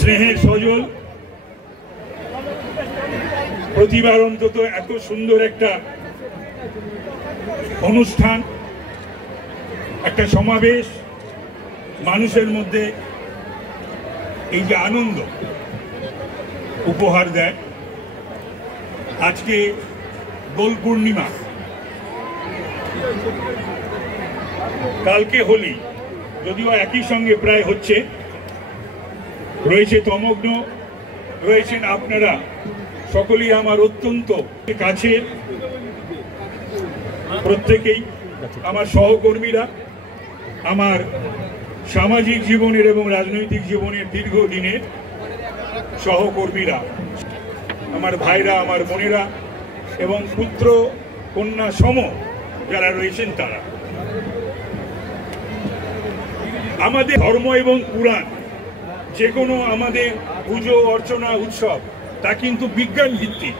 স্নেহের সজল প্রতিবার অন্তত এত সুন্দর একটা অনুষ্ঠান, একটা সমাবেশ, মানুষের মধ্যে এই যে আনন্দ উপহার দেয়। আজকে দোল পূর্ণিমা, কালকে হোলি, যদিও একই সঙ্গে প্রায় হচ্ছে। রয়েছে তমগ্ন, রয়েছেন আপনারা সকলেই আমার অত্যন্ত কাছে, প্রত্যেকেই আমার সহকর্মীরা, আমার সামাজিক জীবনের এবং রাজনৈতিক জীবনের দীর্ঘদিনের সহকর্মীরা, আমার ভাইরা, আমার বোনেরা এবং পুত্র কন্যা সম যারা রয়েছেন তারা। আমাদের ধর্ম এবং পুরাণ, যে কোনো আমাদের পুজো অর্চনা উৎসব, তা কিন্তু বিজ্ঞান ভিত্তিক,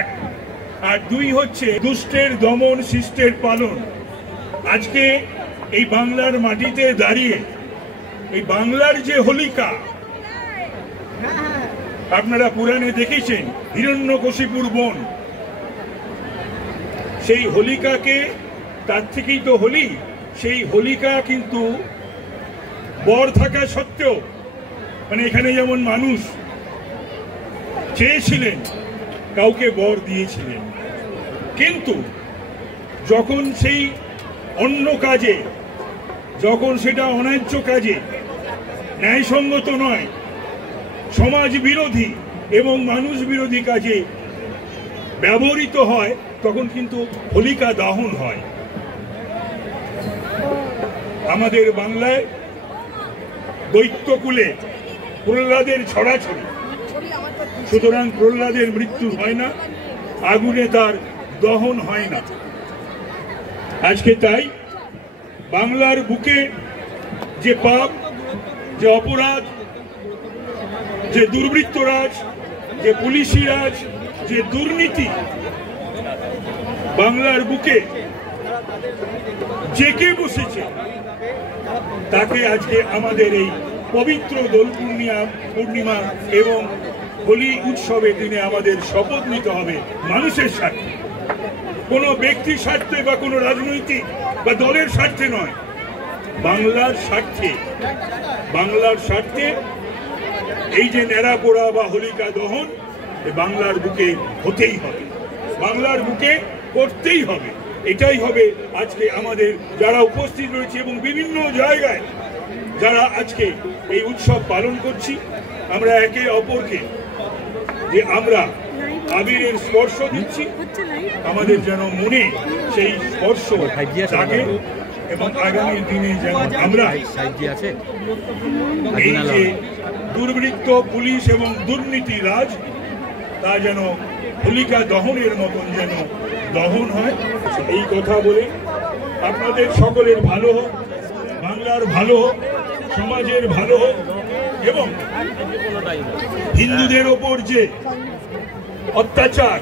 এক। আর দুই হচ্ছে দুষ্টের দমন, শিষ্টের পালন। আজকে এই বাংলার মাটিতে দাঁড়িয়ে এই বাংলার যে হোলিকা, আপনারা পুরাণে দেখেছেন হিরণ্যকশিপুর বন, সেই হোলিকাকে, তার থেকেই তো হোলি, সেই হোলিকা কিন্তু বর থাকা সত্ত্বেও, মানে এখানে যেমন মানুষ চেয়েছিলেন, কাউকে বর দিয়েছিলেন, কিন্তু যখন সেই অন্য কাজে, যখন সেটা অন্যায্য কাজে, ন্যায়সঙ্গত নয়, সমাজ বিরোধী এবং মানুষ বিরোধী কাজে ব্যবহৃত হয়, তখন কিন্তু হোলিকা দহন হয়। আমাদের বাংলায় দৈত্যকুলে প্রহ্লাদের ছড়াছড়ি, সুতরাং প্রহ্লাদের মৃত্যু হয় না, আগুনে তার দহন হয় না। আজকে তাই বাংলার বুকে যে পাপ, যে অপরাধ, যে দুর্বৃত্তরাজ, যে পুলিশি রাজ, যে দুর্নীতি বাংলার বুকে জেকে বসেছে, তাকে আজকে আমাদের এই পবিত্র দোল পূর্ণিমা এবং হোলি উৎসবের দিনে আমাদের শপথ নিতে হবে মানুষের স্বার্থে, কোনো ব্যক্তির স্বার্থে বা কোনো রাজনৈতিক বা দলের স্বার্থে নয়, বাংলার স্বার্থে। বাংলার স্বার্থে এই যে ন্যাড়া পোড়া বা হোলিকা দহন, বাংলার বুকে হতেই হবে, বাংলার বুকে করতেই হবে। এটাই হবে আজকে আমাদের যারা উপস্থিত রয়েছে এবং বিভিন্ন জায়গায় যারা আজকে এই উৎসব পালন করছি, আমরা একে অপরকে যে আমরা আবিরের স্পর্শ দিচ্ছি, আমাদের যেন মনে সেই স্পর্শ জাগে এবং আগামী দিনে যেন আমরা এই যে দুর্বৃত্ত, পুলিশ এবং দুর্নীতি রাজ, তা যেন হোলিকা দহনের মতন যেন দহন হয়। এই কথা বলে আপনাদের সকলের ভালো হোক, বাংলার ভালো হোক, সমাজের ভালো হোক, এবং হিন্দুদের ওপর যে অত্যাচার,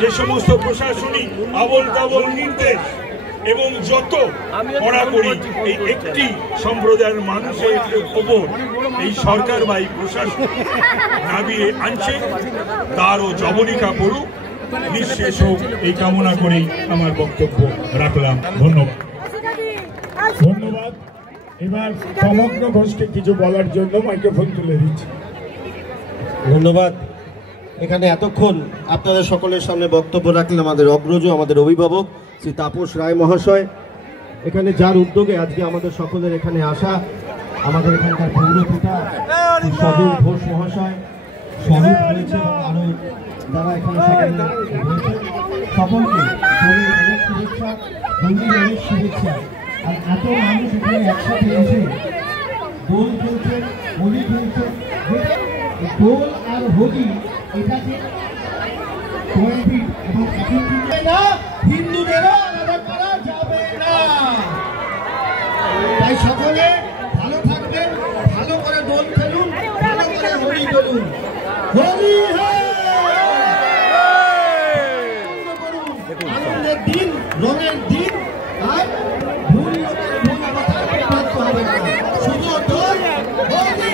যে সমস্ত প্রশাসনিক আবল তাবল নির্দেশ এবং যত কড়াকড়ি এই একটি সম্প্রদায়ের মানুষের ওপর এই সরকার বা এই প্রশাসন নামিয়ে আনছে, তারও জবনিকা পড়ুক, নিঃশেষ হোক, এই কামনা করেই আমার বক্তব্য রাখলাম। ধন্যবাদ। ধন্যবাদ। এবার সমগ্র ঘোষকে কিছু বলার জন্য মাইক্রোফোন তুলে দিচ্ছি। ধন্যবাদ। এখানে এতক্ষণ আপনাদের সকলের সামনে বক্তব্য রাখলেন আমাদের অগ্রজ, আমাদের অভিভাবক শ্রী তাপস রায় মহাশয়। এখানে যার উদ্যোগে আজকে আমাদের সকলের এখানে আসা, আমাদের এখানকার পৌরপিতা শ্রী সজল ঘোষ মহাশয়, স্বরূপ রয়েছে এবং আরও যারা এখানে সকলকে অনেক শুভেচ্ছা, অনেক শুভেচ্ছা। আর এত মানুষ এখানে একসাথে এসে দোল খেলছেন, হোলি খেলছেন। দোল আর হোলি এটাকে এবং হিন্দুদেরও আলাদা করা যাবে না। তাই সকলে ভালো থাকবেন, ভালো করে দোল খেলুন, ভালো করে হোলি খেলুন। হোলি আনন্দের দিন, রঙের দিন, আর ভুল লোকের ভুল কথা হবে না। শুধু দোল হোলি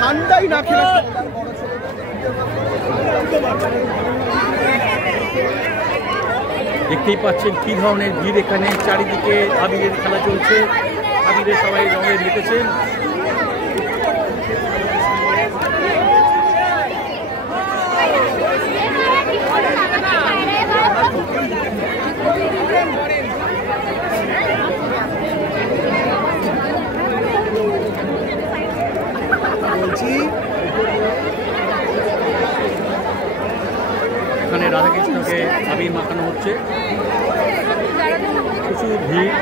ঠান্ডাই না খেলে দেখতেই পাচ্ছেন কি ধরনের ভিড় এখানে, চারিদিকে আবিরের খেলা চলছে, আবিরে সবাই রঙে মেতেছেন। এখানে রাধাকৃষ্ণকে আবির মাখানো হচ্ছে, প্রচুর ভিড়।